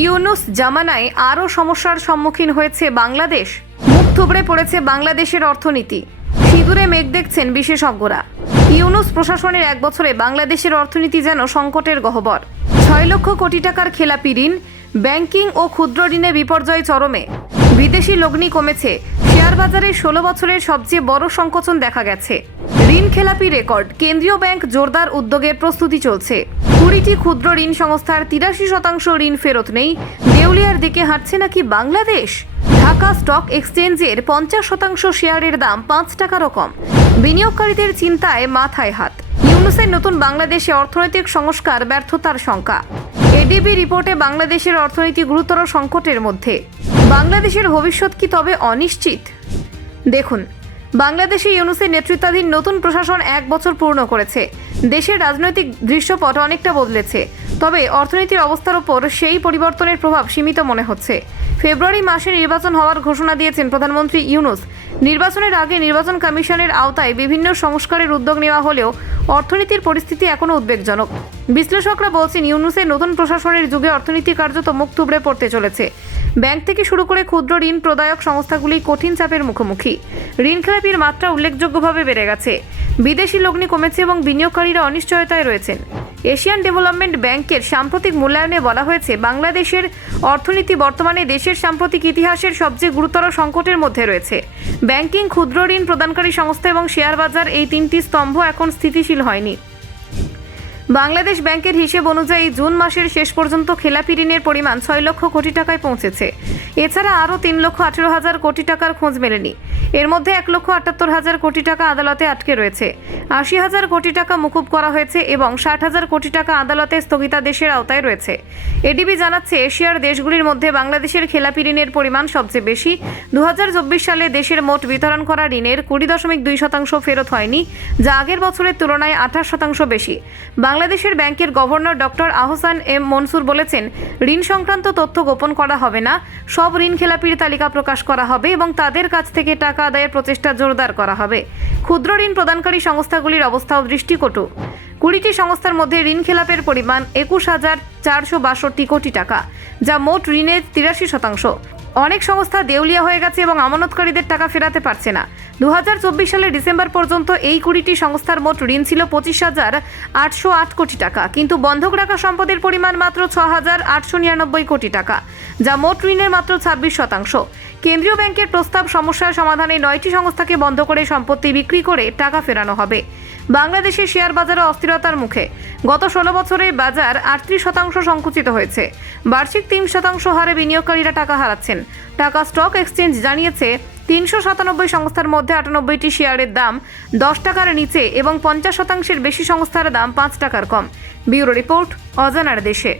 ইউনুস জামানায় আরও সমস্যার সম্মুখীন হয়েছে বাংলাদেশ। মুখ থুবড়ে পড়েছে বাংলাদেশের অর্থনীতি। সিঁদুরে মেঘ দেখছেন বিশেষজ্ঞরা। ইউনুস প্রশাসনের 1 বছরে বাংলাদেশের অর্থনীতি যেন সংকটের গহ্বর। 6 লক্ষ কোটি টাকার খেলাপি ঋণ, ব্যাংকিং ও ক্ষুদ্র ঋণে বিপর্যয় চরমে। বিদেশি লগ্নি কমেছে। শেয়ার বাজারে 16 বছরের সবচেয়ে বড় সংকোচন দেখা গেছে। ঋণ খেলাপি রেকর্ড। কেন্দ্রীয় ব্যাংক জোরদার উদ্যোগের প্রস্তুতি চলছে। 20টি ক্ষুদ্র ঋণ সংস্থার 83% ঋণ ফেরত নেই। দেউলিয়ার দিকে হাঁটছে নাকি বাংলাদেশ? ঢাকা স্টক এক্সচেঞ্জের 50% শেয়ারের দাম 5 টাকারও কম। বিনিয়োগকারীদের চিন্তায় মাথায় হাত। ইউনুসের নতুন বাংলাদেশে অর্থনৈতিক সংস্কার ব্যর্থতার শঙ্কা। এডিবি রিপোর্টে বাংলাদেশের অর্থনীতি গুরুতর সংকটের মধ্যে। বাংলাদেশের ভবিষ্যৎ কি তবে অনিশ্চিত? দেখুন, বাংলাদেশে ইউনুসের নেতৃত্বাধীন নতুন প্রশাসন 1 বছর পূর্ণ করেছে। দেশের রাজনৈতিক দৃশ্যপট অনেকটা বদলেছে, তবে অর্থনীতির অবস্থার ওপর সেই পরিবর্তনের প্রভাব সীমিত মনে হচ্ছে। ফেব্রুয়ারি মাসে নির্বাচন হওয়ার ঘোষণা দিয়েছেন প্রধানমন্ত্রী ইউনুস। নির্বাচনের আগে নির্বাচন কমিশনের আওতায় বিভিন্ন সংস্কারের উদ্যোগ নেওয়া হলেও অর্থনীতির পরিস্থিতি এখনও উদ্বেগজনক। বিশ্লেষকরা বলছেন, ইউনুসের নতুন প্রশাসনের যুগে অর্থনীতি কার্যত মুখ থুবড়ে পড়তে চলেছে। ব্যাংক থেকে শুরু করে ক্ষুদ্র ঋণ প্রদায়ক সংস্থাগুলি কঠিন চাপের মুখোমুখি। ঋণ খেলাপির মাত্রা উল্লেখযোগ্যভাবে বেড়ে গেছে। বিদেশি লগ্নি কমেছে এবং বিনিয়োগকারীরা অনিশ্চয়তায় রয়েছেন। এশিয়ান ডেভেলপমেন্ট ব্যাংকের সাম্প্রতিক মূল্যায়নে বলা হয়েছে, বাংলাদেশের অর্থনীতি বর্তমানে দেশের সাম্প্রতিক ইতিহাসের সবচেয়ে গুরুতর সংকটের মধ্যে রয়েছে। ব্যাংকিং, ক্ষুদ্র ঋণ প্রদানকারী সংস্থা এবং শেয়ার বাজার, এই 3টি স্তম্ভ এখন স্থিতিশীল হয়নি। বাংলাদেশ ব্যাংকের হিসেব অনুযায়ী জুন মাসের শেষ পর্যন্ত খেলাপি ঋণের পরিমাণ 6 লক্ষ কোটি টাকায় পৌঁছেছে। এছাড়া আরও 3,18,000 কোটি টাকার খোঁজ মেলেনি। এর মধ্যে 1,78,000 কোটি টাকা আদালতে আটকে রয়েছে। 80,000 কোটি টাকা মকুব করা হয়েছে এবং 60,000 কোটি টাকা আদালতে স্থগিতাদেশের আওতায় রয়েছে। এডিবি জানাচ্ছে, এশিয়ার দেশগুলির মধ্যে বাংলাদেশের খেলাপি ঋণের পরিমাণ সবচেয়ে বেশি। 2024 সালে দেশের মোট বিতরণ করা ঋণের 20.2% ফেরত হয়নি, যা আগের বছরের তুলনায় 28% বেশি। বাংলাদেশের ব্যাংকের governor doctor Ahsan M Mansur বলেছেন, ঋণ সংক্রান্ত তথ্য গোপন করা হবে না। সব ঋণ খেলাপির তালিকা প্রকাশ করা হবে এবং তাদের কাছ থেকে টাকা আদায়ের প্রচেষ্টা জোরদার করা হবে। ক্ষুদ্র ঋণ প্রদানকারী সংস্থাগুলির অবস্থাও দৃষ্টিকটু। 20টি সংস্থার মধ্যে ঋণ খেলাপের পরিমাণ 21,462 কোটি টাকা, যা মোট ঋণের 83%। অনেক সংস্থা দেউলিয়া হয়ে গেছে এবং আমানতকারীদের টাকা ফেরাতে পারছে না। 2024 সালের ডিসেম্বর পর্যন্ত এই 20টি সংস্থার মোট ঋণ ছিল 25,808 কোটি টাকা, কিন্তু বন্ধক রাখা সম্পদের পরিমাণ মাত্র 6,899 কোটি টাকা, যা মোট ঋণের মাত্র 26%। কেন্দ্রীয় ব্যাংকের প্রস্তাব, সমস্যার সমাধানে 9টি সংস্থাকে বন্ধ করে সম্পত্তি বিক্রি করে টাকা ফেরানো হবে। বাংলাদেশের শেয়ার বাজারে অস্থিরতার মুখে। গত 16 বছরে বাজার 38% সংকুচিত হয়েছে। বার্ষিক 3% হারে বিনিয়োগকারীরা টাকা হারাচ্ছেন। ঢাকা স্টক এক্সচেঞ্জ জানিয়েছে, 397 সংস্থার মধ্যে 98টি শেয়ারের দাম 10 টাকার নিচে এবং 50%-এর বেশি সংস্থার দাম 5 টাকার কম। ব্যুরো রিপোর্ট, অজানার দেশে।